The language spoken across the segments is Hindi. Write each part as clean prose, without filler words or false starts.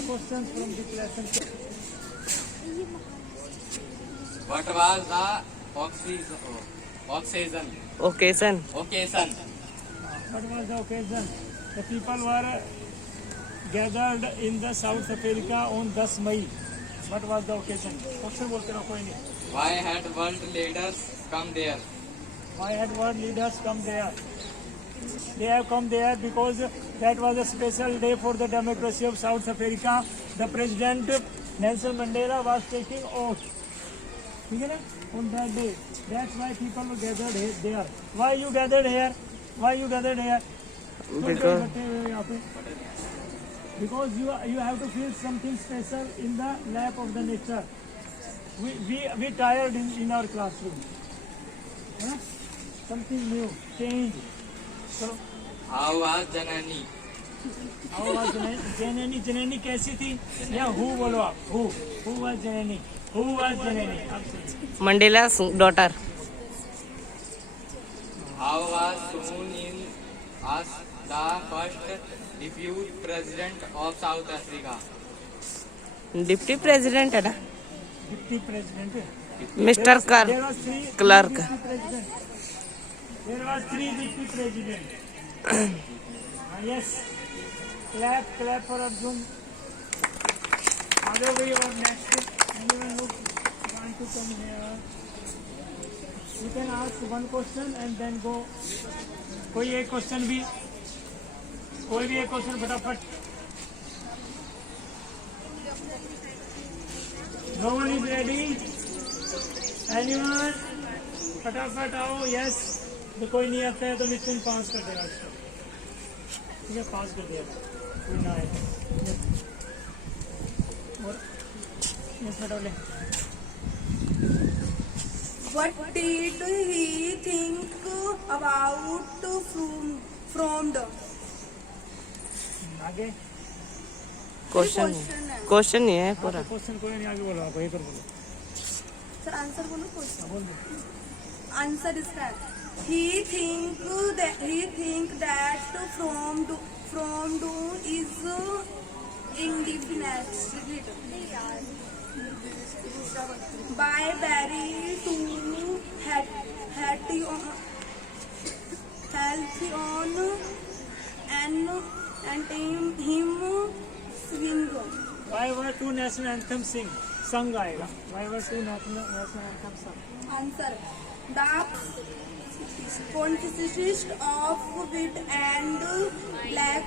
the questions from this lesson. What was the occasion? occasion Occasion. What was the occasion? The people were gathered in the South Africa on 10 May. What was the occasion? Question बोलते रहो कोई नहीं. Why had world leaders come there? Why had world leaders come there? They have come there because that was a special day for the democracy of South Africa. The president Nelson Mandela was taking oath. ठीक है ना? On that day. That's why people were gathered there. Why you gathered here? Why you gathered here? Because you have to feel something special in the lap of the nature. We tired in our classroom. Huh? Something new, change. So, How was Janani? how was Janani? Janani कैसी थी? या who बोलो आप? Who was Janani? Who was Janani? आप सुनिए. Mandela's daughter. How was Sun in as the first deputy president of South Africa? Deputy president है ना Deputy President. Mister There was clerk Deputy President. There was 3 Deputy President. Yes. Clap for Arjun. आगे वही और next. Anyone who want to come here? You can ask one question and then go. कोई एक question भी एक question फटाफट. No one is ready. Anyone? फटाफट आओ. Yes. तो कोई नहीं आता है तो मिथुन पास कर देगा इसको. ठीक है, पास कर दिया. कोई ना आए और ये फटाफट. What did he think about from the आगे क्वेश्चन नहीं है पूरा. क्वेश्चन कोई नहीं. आगे बोलो. आप एक और बोलो. sir answer बोलो क्वेश्चन. बोल दो. Answer is that he think that from do is indefinite by Barry to healthy on and him swing. Why were 2 national anthems sung आएगा. Why were 2 national anthems sung? Answer. The consist of white and black.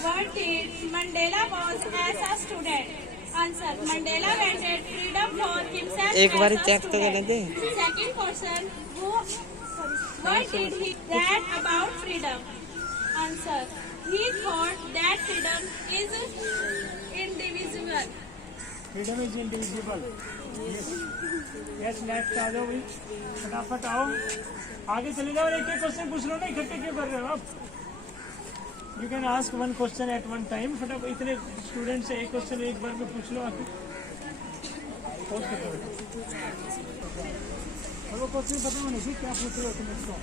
What did Mandela was as a student? Answer. Mandela wanted freedom for himself एक बार as a चेक तो करने दे. student. Second question. What did he that about freedom? Answer. He thought that freedom is indivisible. Freedom is indivisible. Yes, next आ जाओ भाई. फटाफट आओ. आगे चले जाओ. एक क्वेश्चन पूछ लो ना. इकट्ठे क्यों कर रहे हो आप? You can ask one question at one time. फटाफट इतने स्टूडेंट से एक क्वेश्चन एक बार में पूछ लो. आगे और वो क्वेश्चन पता होना चाहिए क्या पूछ रहे हो तुम इसको.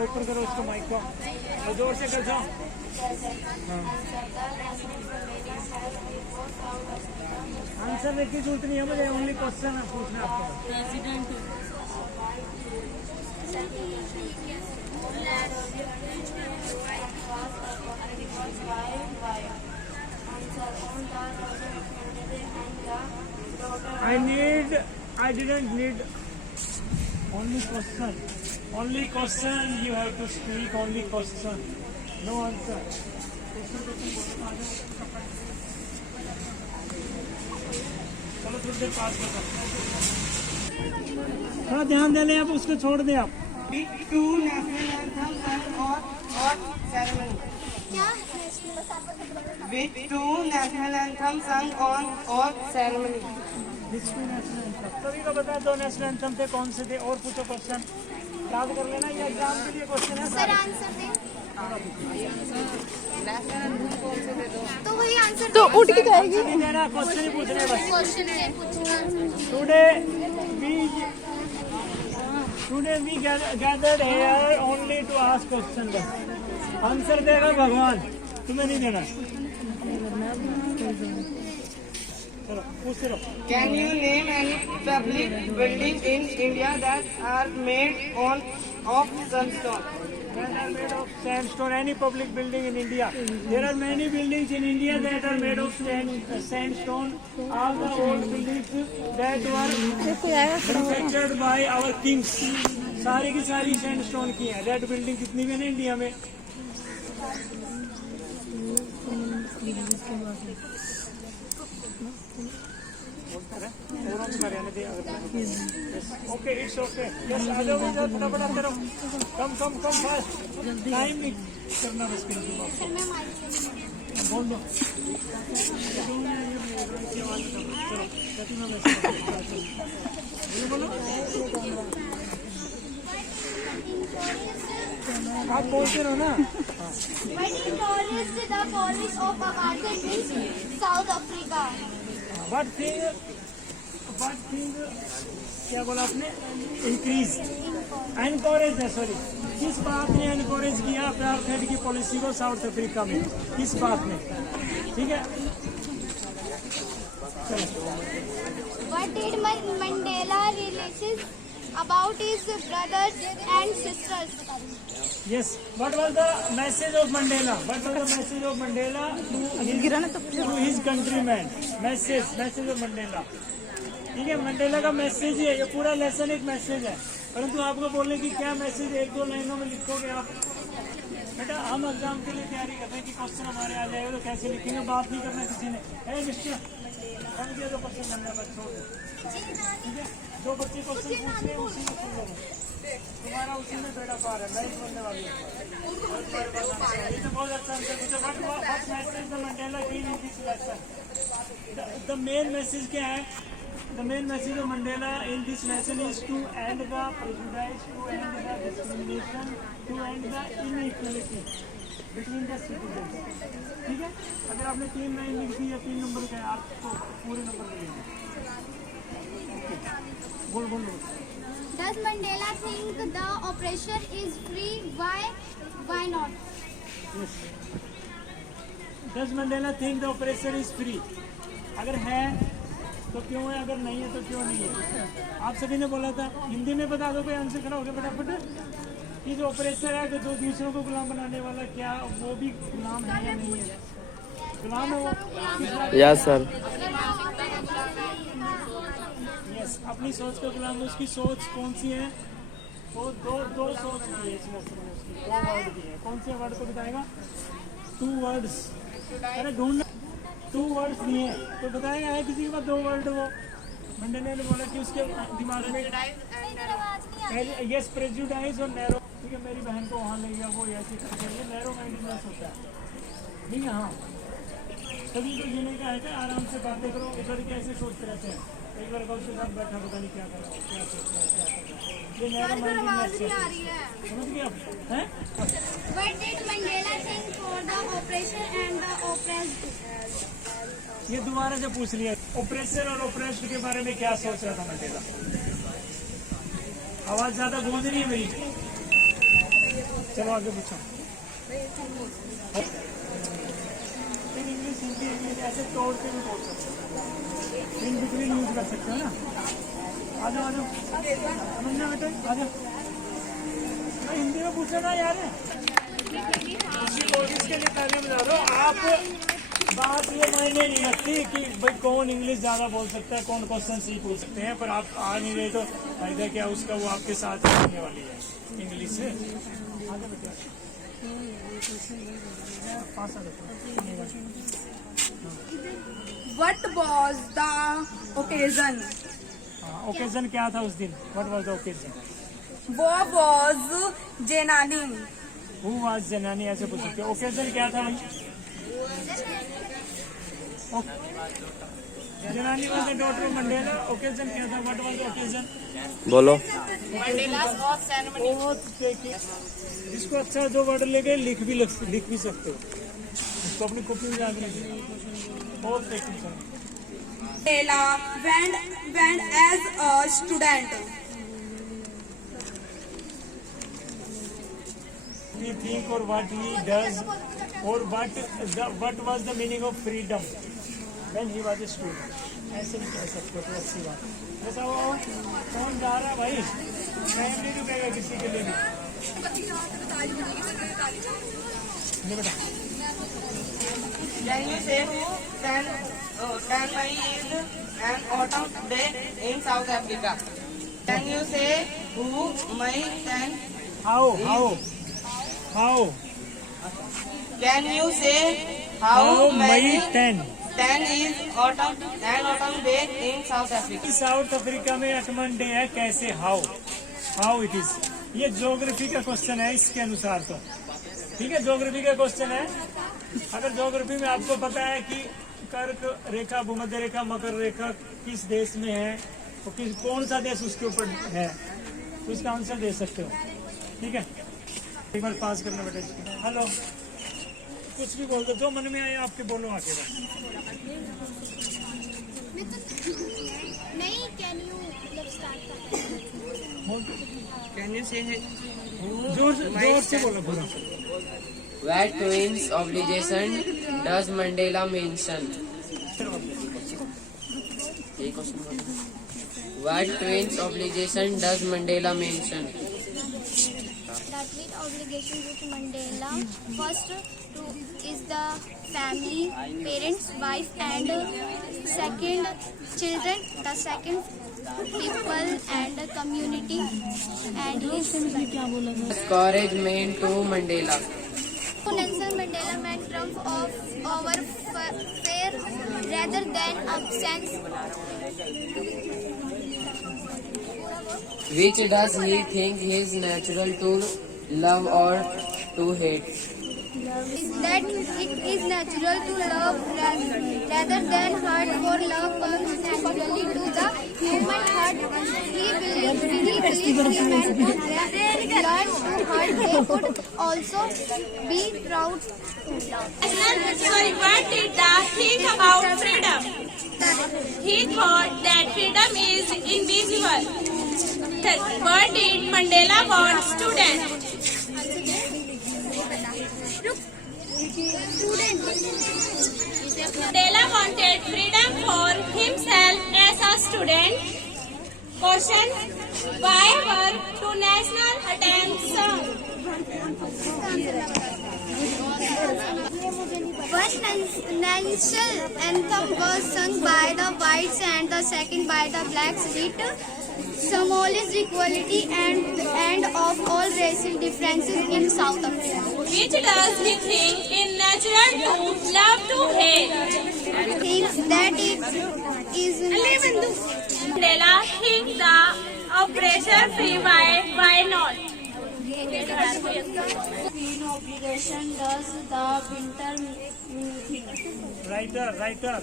ऊपर करो उसको माइक को और जोर से कर जाओ. आंसर देखिए जरूरत नहीं है मुझे. ओनली क्वेश्चन है पूछना आपको. I didn't need only question. Only question you have to speak. Only question. No answer. चलो थोड़ी देर पास कर. थोड़ा ध्यान दे लें. आप उसको छोड़ दें. आप टू नेशनल एंथम और ceremony. With 2 national anthems sung on or ceremony. सभी को बता दो नेशनल एंथम थे कौन से थे, और पूछो क्वेश्चन याद कर लेना, ये एग्जाम के लिए क्वेश्चन है सर आंसर दे तो वही आंसर तो उठ के जाएगी। नहीं देना, क्वेश्चन ही पूछने बस। क्वेश्चन है पूछना today we gathered here only to ask question बस। आंसर देगा भगवान, तुम्हें नहीं देना। चलो पूछते रहो। Can you name any public building in India that are made of sandstone? That are made of sandstone. Any public building in India? There are many buildings in India that are made of sandstone. All the old buildings that were constructed by our kings. सारी की सारी सैंडस्टोन की है। रेड बिल्डिंग जितनी भी है ना इंडिया में, ओके इट्स ओके। यस आ जाओ इधर, फटाफट आते रहो। कम फास्ट, टाइम नहीं करना बस। बोल दो। बोलो आप बोलते रहो ना। What encouraged the policy of apartheid in South Africa? What thing क्या बोला आपने? इंक्रीज, एनकरेज है, सॉरी। किस बात ने एनकरेज किया अपार्थाइड की पॉलिसी को साउथ अफ्रीका में? किस बात ने? ठीक है, What did Mandela realize about his brothers and sisters? yes. What was the message of Mandela? What was the message of Mandela to his countrymen? Message of Mandela. ठीक है, मंडेला का मैसेज ही है ये पूरा लेसन, एक मैसेज है। परंतु आपको बोलने की क्या मैसेज, एक दो लाइनों में लिखोगे आप। बेटा हम एग्जाम के लिए तैयारी करते हैं कि क्वेश्चन हमारे आ जाएगा तो कैसे लिखेंगे, बात नहीं करना किसी ने। है मिस्टर कम दिया, 2 क्वेश्चन करना बच्चों को, ठीक है? 2 बच्चे क्वेश्चन पूछ रहे हैं, उसी में सुन लो। तुम्हारा उसी में बेड़ा पार है, मैं ही बोलने वाली हूँ। ये तो बहुत अच्छा आंसर पूछा। What message the Mandela give in this lesson? The main message क्या है? The main message of Mandela in this lesson is to end the prejudice, to end the discrimination, to end the inequality between the citizens. ठीक है, अगर आपने 3 लाइन लिख दी है 3 नंबर का, आपको पूरे नंबर मिलेंगे। बोल Does Mandela think the oppressor is free? Why not? Yes. Does Mandela think the oppressor is free? अगर है तो क्यों है, अगर नहीं है तो क्यों नहीं है? आप सभी ने बोला था। हिंदी में बता दो, कोई आंसर खड़ा हो गया फटाफट। कि जो ऑपरेटर है, जो दूसरों को गुलाम बनाने वाला, क्या वो भी गुलाम है या नहीं है? गुलाम है वो। Yes sir. यस, अपनी सोच का गुलाम है। उसकी सोच कौन सी है? वो दो सोच की है इस लेसन में, उसकी 2 वर्ड की है। कौन से वर्ड को बताएगा? 2 वर्ड्स। अरे ढूंढना, 2 वर्ड्स दिए तो बताएगा। है किसी के पास 2 वर्ड? वो मंडेला ने बोला कि उसके दिमाग में यस प्रेजुडाइज और नैरो। ठीक है, मेरी बहन को वहाँ ले गया, वो ऐसे करके, ये नैरो माइंडेडनेस होता है। ठीक है, हाँ सभी को जीने का है। आराम से बातें करो, इधर कैसे सोचते रहते हैं। एक बार उसके साथ बैठा, पता नहीं क्या कर रहा है, क्या सोच रहा है, ये नैरो माइंडेडनेस। समझ गए आप? हैं? What did Mandela think for the oppressor and the oppressed? ये दोबारा से पूछ लिया। ऑपरेसर और ऑपरेस्ड के बारे में क्या सोच रहा था मंडेला? आवाज ज्यादा गूंज रही है मेरी। चलो आगे पूछो। इंग्लिश, हिंदी, इंग्लिश ऐसे तोड़ के भी बोल सकते हो, इन बिटवीन यूज कर सकते हो ना। आ जाओ समझना बेटे, आ जाओ। हिंदी में पूछना ना यार, इसके लिए पहले बता दो आप। बात ये मायने नहीं रखती कि भाई कौन इंग्लिश ज़्यादा बोल सकता है, कौन क्वेश्चन सही पूछ सकते हैं, पर आप आ नहीं रहे तो फायदा क्या उसका? वो आपके साथ रहने वाली है इंग्लिश से। आगे बेटा What was the occasion? Occasion क्या था उस दिन? What was the occasion? वो was Jenani. हु वाज जनानी, ऐसे पूछ सकते हो। ओकेजन क्या था भाई? Janani was the daughter of Mandela. Occasion क्या था? What was the occasion? बोलो. Oath taking. इसको अच्छा जो वर्ड लेके लिख भी सकते हो. इसको अपनी कॉपी में याद रखिए. Oath taking. Mandela went as a student. He think or what he does or what was the meaning of freedom when he was a student. ऐसे भी कह सकते हो. तो अच्छी बात. ऐसा वो कौन जा रहा है भाई? मैं नहीं रुकेगा किसी के लिए भी. नहीं बेटा. Can you say who 10 May is an autumn day in South Africa? Can you say who May 10? How? Can you say how May May 10. 10 is autumn day in South Africa? South Africa में अटमन डे है. कैसे? How it is. ये ज्योग्राफी का क्वेश्चन है इसके अनुसार. तो ठीक है, ज्योग्राफी का क्वेश्चन है. अगर ज्योग्राफी में आपको पता है कि कर्क रेखा, भूमध्य रेखा, मकर रेखा किस देश में है तो कौन सा देश उसके ऊपर है, तो इसका आंसर दे सकते हो. ठीक है, एक बार पास करना बेटा. हेलो, कुछ भी बोल दो, जो मन में आए आपके बोलो आके. नहीं, can you start. Can you say जोर से बोलो पूरा. What twins obligation does Mandela mention? What twins obligation does Mandela mention? That with obligation with Mandela. First is the family, parents, wife, and second children. The second people and community, and his Courage meant to Mandela. Nelson Mandela meant triumph over fear rather than absence. Which does he think is natural to love or to hate? That it is natural to love rather than hurt, for love comes naturally to the human heart. He believes human could learn to hurt. They could also be proud to love. What did the think about freedom? He thought that freedom is invisible. What did Mandela want students? Mandela wanted freedom for himself as a student. Question: why were two national anthems? First national anthem was sung by the whites and the second by the blacks. It symbolizes equality and of all racial differences in South Africa. Which does he think is natural to love to hate? Thinks that it is natural. Mandela think the oppression free. Why not? Queen obligation does the winter writer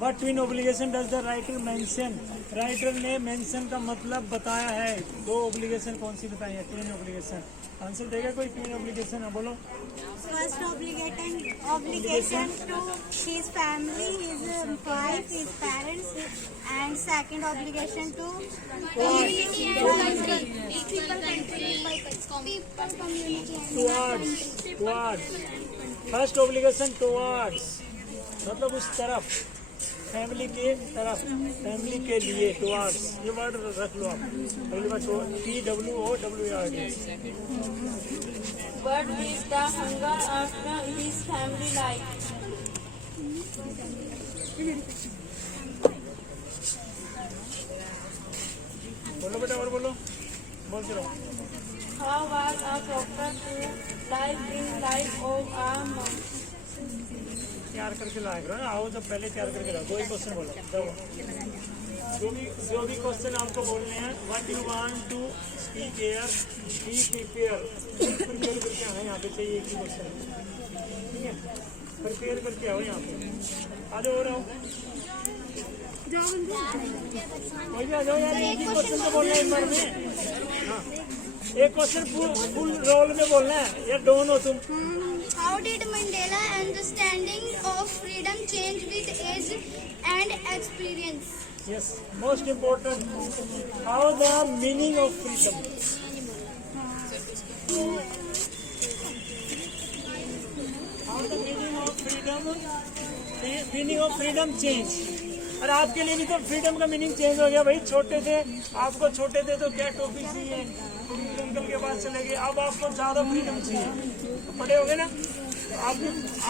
what twin obligation does the writer mention. Writer ने मेंशन का मतलब बताया है. दो ओब्लिगेशन कौन सी बताई है? Twin obligation. आंसर देगा कोई? ट्विन ओब्लिगेशन है, बोलो. First obligation to his family, his wife, his parents, and second obligation to community and people community and towards. First obligation towards मतलब उस तरफ, फैमिली के तरफ, फैमिली के लिए. टुवर्ड्स ये वर्ड रख लो आप. अगली बार TWOWRD. What is the hunger after his family life? बोलो बेटा, और बोलो, बोलते रहो. How was a doctor to life in life of a monk? तैयार करके लाया करो ना. आओ, जब पहले तैयार करके लाओ. दो ही क्वेश्चन बोलो. जो भी क्वेश्चन आपको बोलने हैं. What you want to speak here, be prepare. Prepare करके आना यहाँ पे. चाहिए एक ही क्वेश्चन. ठीक है, प्रिपेयर करके आओ यहाँ पे. आ जाओ और आओ. कोई भी आ जाओ यार, एक ही क्वेश्चन तो बोलना है एक बार में। हाँ, एक क्वेश्चन फुल रोल में बोलना है, या डोन हो तुम। How did Mandela understanding of freedom change with age and experience? Yes, most important. How the meaning of freedom. How the meaning of freedom change. और आपके लिए भी तो फ्रीडम का मीनिंग चेंज हो गया भाई। छोटे थे, आपको छोटे थे तो क्या टोपी चाहिए, अंकल के पास चले गए, अब आपको ज्यादा फ्रीडम चाहिए, बड़े हो गए ना, तो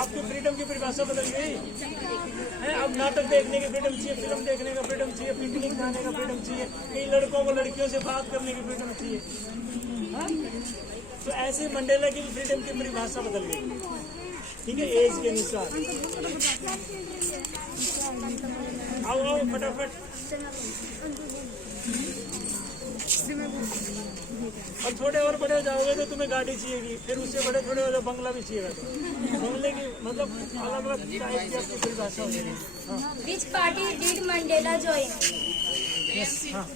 आपकी फ्रीडम की परिभाषा बदल गई है। अब नाटक देखने की फ्रीडम चाहिए, फिल्म देखने का फ्रीडम चाहिए, पिकनिक जाने का फ्रीडम चाहिए, कई लड़कों को लड़कियों से बात करने की फ्रीडम चाहिए। हाँ? तो ऐसे मंडेला की फ्रीडम की परिभाषा बदल गई, ठीक है, एज के अनुसार। आओ फटाफट। और थोड़े और बड़े हो जाओगे तो तुम्हें गाड़ी चाहिएगी, फिर उससे बड़े थोड़े हो जाओ बंगला भी चाहिएगा। बंगले की मतलब अलग अलग टाइप की आपकी परिभाषा हो जाएगी। हाँ। Which party did Mandela join? Yes, हाँ।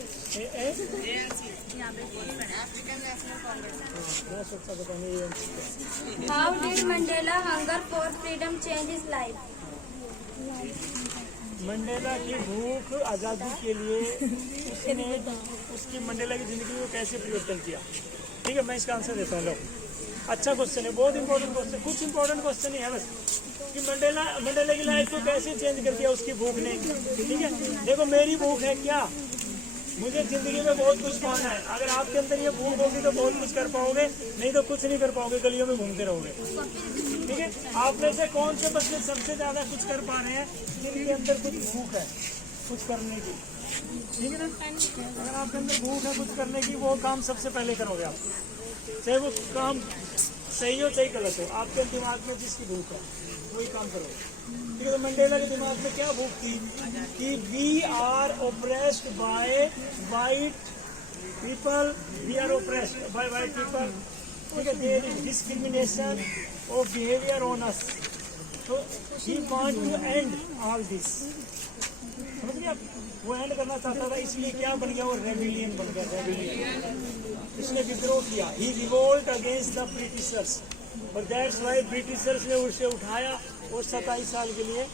How did Mandela hunger for freedom change his life? Mandela की भूख आज़ादी के लिए उसने उसकी मंडेला की जिंदगी में कैसे परिवर्तन किया। ठीक है, मैं इसका आंसर देता हूँ। लो, अच्छा क्वेश्चन है, बहुत इंपॉर्टेंट क्वेश्चन, कुछ इंपॉर्टेंट क्वेश्चन ही है बस, कि मंडेला की लाइफ को कैसे चेंज कर दिया उसकी भूख ने। ठीक है, देखो मेरी भूख है क्या, मुझे जिंदगी में बहुत कुछ पाना है। अगर आपके अंदर ये भूख होगी तो बहुत कुछ कर पाओगे, नहीं तो कुछ नहीं कर पाओगे, गलियों में घूमते रहोगे। ठीक है, आप में से कौन से बच्चे सबसे ज्यादा कुछ कर पा रहे हैं, जिनके अंदर कुछ भूख है कुछ करने की। ठीक है ना, अगर आपके अंदर भूख है कुछ करने की, वो काम सबसे पहले करोगे आप, चाहे वो काम सही हो चाहे गलत हो। आपके दिमाग में जिसकी भूख है वही काम करोगे। ठीक है, तो मंडेला के दिमाग में क्या भूख थी कि we are oppressed by white people, we are oppressed by white people. ठीक है, there is discrimination of behaviour on us, तो he want to end all this. समझ गए आप, वो एंड करना चाहता था, इसलिए क्या बन गया, वो रेबिलियन बन गया, रेबिलियन। इसने विद्रोह किया, ही रिवोल्ट अगेंस्ट द ब्रिटिशर्स, और दैट्स वाई ब्रिटिशर्स ने उसे उठाया और 27 साल के लिए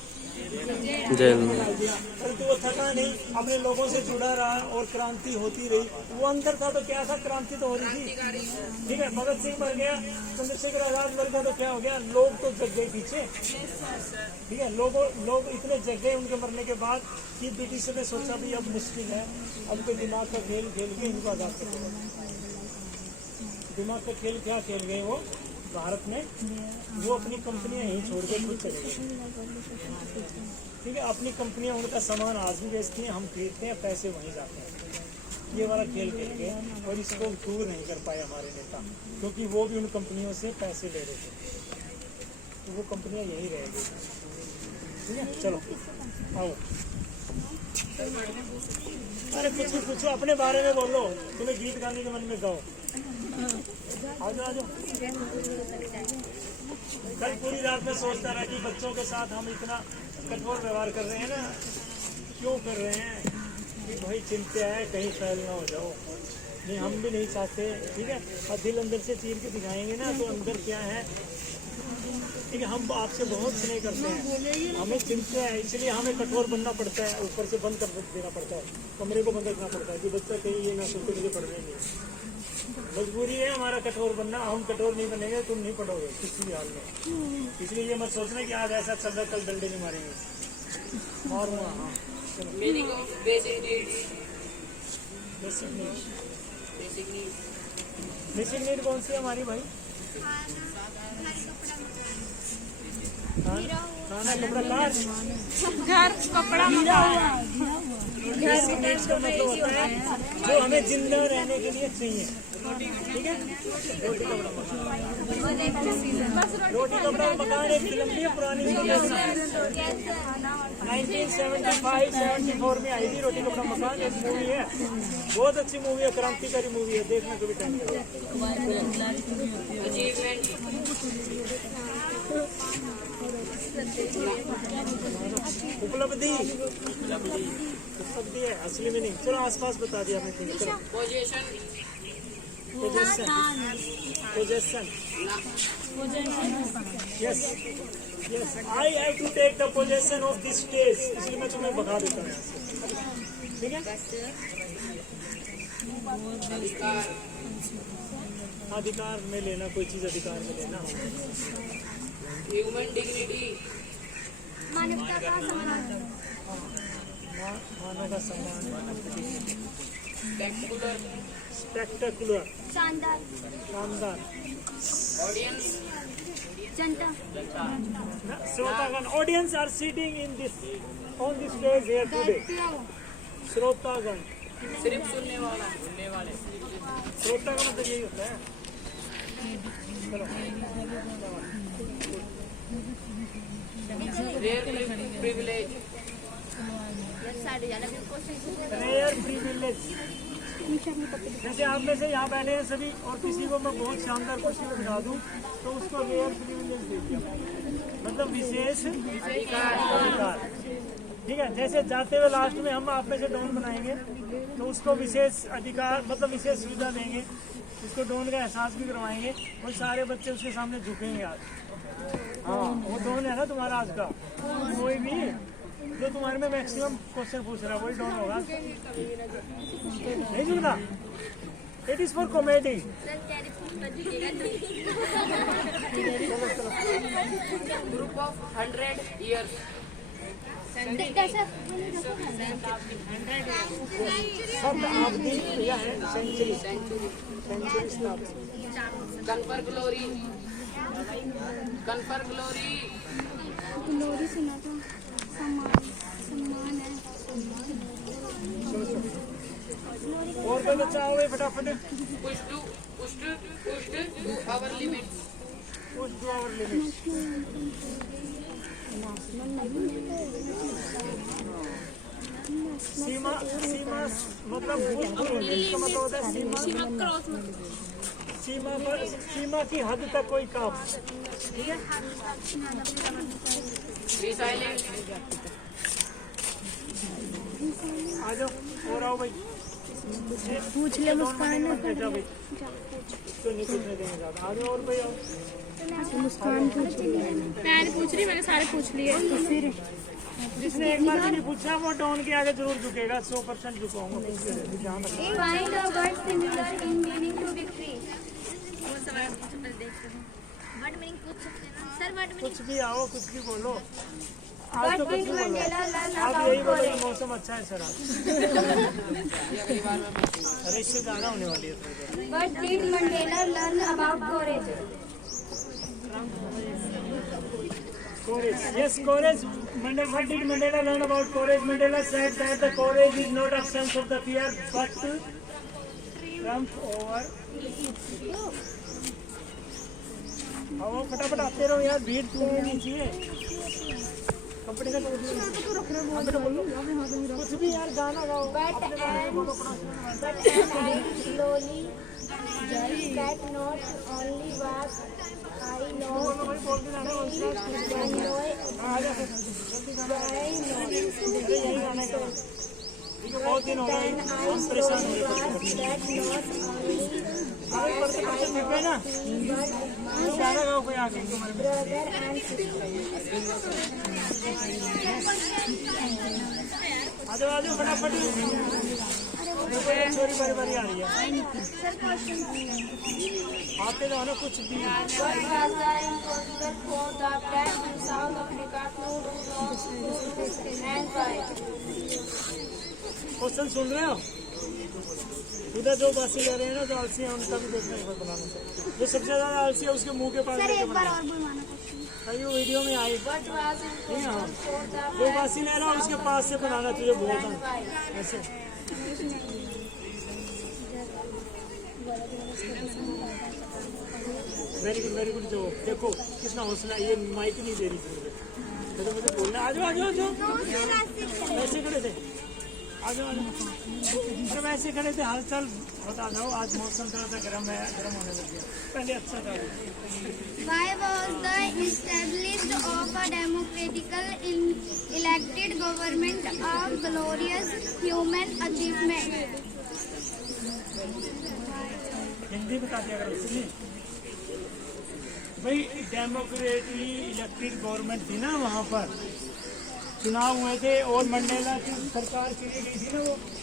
जेल में डाल दिया। परंतु वो थका नहीं, अपने लोगों से जुड़ा रहा और क्रांति होती रही। वो अंदर था तो क्या था, क्रांति तो हो रही थी। ठीक है, भगत सिंह मर गया, चंद्रशेखर आजाद मर गया, तो क्या हो गया, लोग तो जग गए पीछे। ठीक है, लोग इतने जग गए उनके मरने के बाद कि ब्रिटिशर ने सोचा भी अब मुश्किल है, अब कोई दिमाग का खेल खेल के इनको आजाद कर देगा। दिमाग का खेल क्या खेल गए वो भारत में, वो अपनी कंपनियां यहीं छोड़ के खुद चले गए। ठीक है, अपनी कंपनियां उनका सामान आज भी बेचती हैं, हम खरीदते हैं, पैसे वहीं जाते हैं। ये वाला खेल खेल गए और इसको दूर नहीं कर पाए हमारे नेता, क्योंकि वो भी उन कंपनियों से पैसे ले रहे थे, तो वो कंपनियां यहीं रह गई। ठीक है, चलो आओ। अरे कुछ भी पूछो, अपने बारे में बोलो, तुम्हें गीत गाने के मन में गाओ। आ जाओ। कल पूरी रात में सोचता रहा कि बच्चों के साथ हम इतना कठोर व्यवहार कर रहे हैं ना, क्यों कर रहे हैं, कि भाई चिंता है कहीं फैल ना हो जाओ। नहीं, हम भी नहीं चाहते। ठीक है, और दिल अंदर से चीर के दिखाएंगे ना तो अंदर क्या है। ठीक है, हम आपसे बहुत स्नेह करते हैं, हमें चिंता है, इसलिए हमें कठोर बनना पड़ता है, ऊपर से बंद कर देना पड़ता है, कमरे को बंद रखना पड़ता है कि बच्चा कहीं ये ना सोचे मुझे पढ़ने नहीं। मजबूरी है हमारा कठोर बनना, हम कठोर नहीं बनेंगे तुम नहीं पढ़ोगे किसी भी हाल में। इसलिए ये मत सोचना कि आज ऐसा चल रहा कल डंडे नहीं मारेंगे। मारूंगा। हाँ, बेसिक नीड कौन सी है हमारी भाई? खाना, कपड़ा, कार, घर, कपड़ा, मकान। बेसिक नीड्स का मतलब होता है जो हमें जिंदा रहने के लिए चाहिए, ठीक है। रोटी कपड़ा मकान एक फिल्म भी है पुरानी, 1975-74 में आई थी रोटी कपड़ा मकान, एक मूवी है, बहुत अच्छी मूवी है, क्रांतिकारी मूवी है, देखने को भी टाइम उपलब्धि है असली में नहीं। चलो आसपास बता दिया आपने, possession. Yes yes, I have to take the possession of this stage, इसलिए मैं तुम्हें बता देता हूँ, ठीक है। अधिकार में लेना, कोई चीज अधिकार में लेना। ह्यूमन डिग्निटी, मानवता का सम्मान, मानव का सम्मान, स्पेक्टेकुलर, स्पेक्टेकुलर, शानदार, शानदार, ऑडियंस, जनता, श्रोतागण। Audience are sitting in this on this stage here today. श्रोतागण, सिर्फ सुनने वाला, सुनने वाले, श्रोता का मतलब यही होता है। रेयर प्रिविलेज, रेयर प्रिविलेज, जैसे आप में से यहाँ बैठे हैं सभी, और किसी को मैं बहुत शानदार क्वेश्चन बता दूँ तो उसको रेयर प्रिविलेज दे दिया, मतलब विशेष अधिकार, ठीक है। जैसे जाते हुए लास्ट में हम आप में से डॉन बनाएंगे तो उसको विशेष अधिकार, मतलब विशेष सुविधा देंगे, उसको डॉन का एहसास भी करवाएंगे, और सारे बच्चे उसके सामने झुकेंगे आज। हाँ, वो डॉन है ना तुम्हारा आज का, कोई भी जो तुम्हारे में मैक्सिमम क्वेश्चन पूछ रहा है वही डॉन होगा, नहीं झुकना। It is for comedy. Group of 100 years, शताब्दी या है सेंचुरी, सेंचुरी शताब्दी। Confer glory, confer glory, glory सुना था, सम्मान, सम्मान है। और कोई बच्चा आओगे फटाफट। push to our limits, push to our limit. सीमा, सीमा मतलब भूतपूर्व, इसका मतलब होता है सीमा, सीमा पर, सीमा की हद तक कोई काम, ठीक है। be silent, आ जाओ और आओ भाई, पूछ ले मुस्कान ने, भेजा भाई, तो नहीं पूछने देंगे ज्यादा। आ जाओ और भाई आओ। मुस्कान पूछ मैंने पूछ रही, मैंने सारे पूछ लिए। तो फिर जिसने एक बार भी नहीं पूछा वो डॉन के आगे जरूर झुकेगा, 100% झुकाऊंगा, ध्यान रखना। find a word similar in meaning to victory. कुछ भी आओ, कुछ भी बोलो, आज तो कुछ भी बोलो, आप यही बोलो कि मौसम अच्छा है सर आज। अरे इससे ज्यादा होने वाली है थोड़ी देर। What did Mandela learn about courage? Courage. Yes, courage. What did Mandela learn about courage? Mandela said that the courage is not absence of the fear, but triumph over. आओ फटाफट आते रहो यार, भीड़ नहीं चाहिए। कंपनी का तो बोलो, कुछ भी यार, गाना गाओ। But am I slowly that not only what I know, बहुत दिन हो गए, हम परेशान हो गए ना। गाना गाओ कोई आगे तुम्हारे में। आ जाओ फटाफट, छोरी बारी बारी आ रही है, आते जाओ ना कुछ भी। क्वेश्चन सुन रहे हो? उधर जो बासी ले रहे हैं ना, जो आलसी है उनका भी देखना एक बार बनाना। जो सबसे ज्यादा आलसी है उसके मुंह के पास सर एक बार और बुलवाना। कहीं वो वीडियो में आई नहीं हाँ जो बासी ले रहा उसके पास से बनाना तुझे बोलता हूँ ऐसे वेरी गुड जो देखो कितना हौसला ये माइक नहीं दे रही थी मुझे मुझे बोलना आ जाओ वैसे खड़े थे आ जाओ अरे वैसे खड़े थे हाल चाल बता दो आज मौसम थोड़ा सा गर्म है गर्म होने लग गया पहले अच्छा था Why was the establishment of a democratically elected government a glorious human achievement? Hindi बता दिया करो सुनिए भाई डेमोक्रेटली इलेक्टेड गवर्नमेंट थी ना वहाँ पर चुनाव हुए थे और मंडेला की सरकार चुनी गई थी ना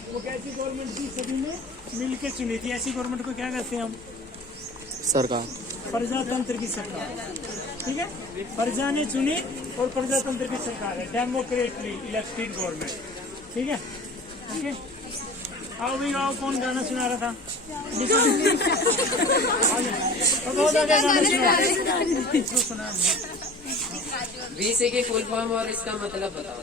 वो कैसी गवर्नमेंट थी सभी ने मिलके चुनी थी ऐसी गवर्नमेंट को क्या कहते हैं हम सरकार प्रजातंत्र की सरकार ठीक है प्रजा ने चुनी और प्रजातंत्र की सरकार है डेमोक्रेटली इलेक्टेड गवर्नमेंट ठीक है ओके आओ भी आओ कौन गाना सुना रहा था बहुत आगे गाना सुना बीसी की फुल फॉर्म और इसका मतलब बताओ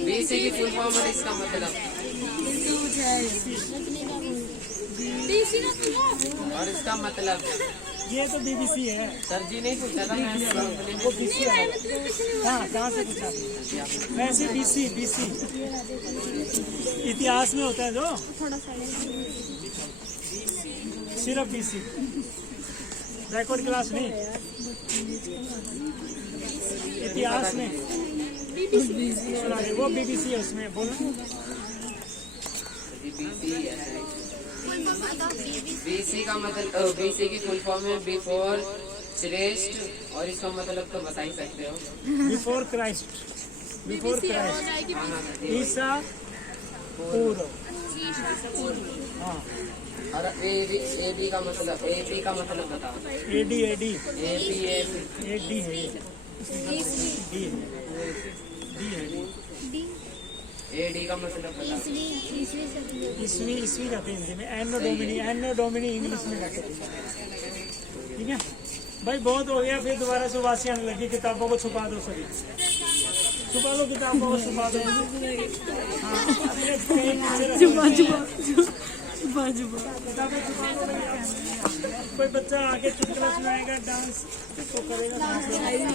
बीसी की फुल फॉर्म और इसका मतलब और इसका मतलब ये तो बीबीसी है सर जी नहीं पूछा था वो बीसी है हाँ कहाँ से पूछा वैसे बीसी इतिहास में होता है जो सिर्फ बीसी बैकवर्ड क्लास नहीं इतिहास में वो बीबीसी है उसमें बोलो बीसी का मतलब बीसी की फुल फॉर्म है बिफोर श्रेष्ठ और इसका मतलब तो बता ही सकते हो बिफोर क्राइस्ट ईसा पूर्व हाँ और ए बी का मतलब बताओ एडी ए बी एडी है ए डी का मतलब बताओ ईस्वी कहते हैं हिंदी में एनो डोमिनी इंग्लिश में कहते हैं ठीक है भाई बहुत हो गया फिर दोबारा से वासी आने लगी किताबों को छुपा दो सभी छुपा लो किताबों को छुपा दो कोई बच्चा आगे चुटकुला सुनाएगा डांस तो करेगा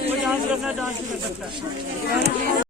वो डांस करना डांस भी कर सकता है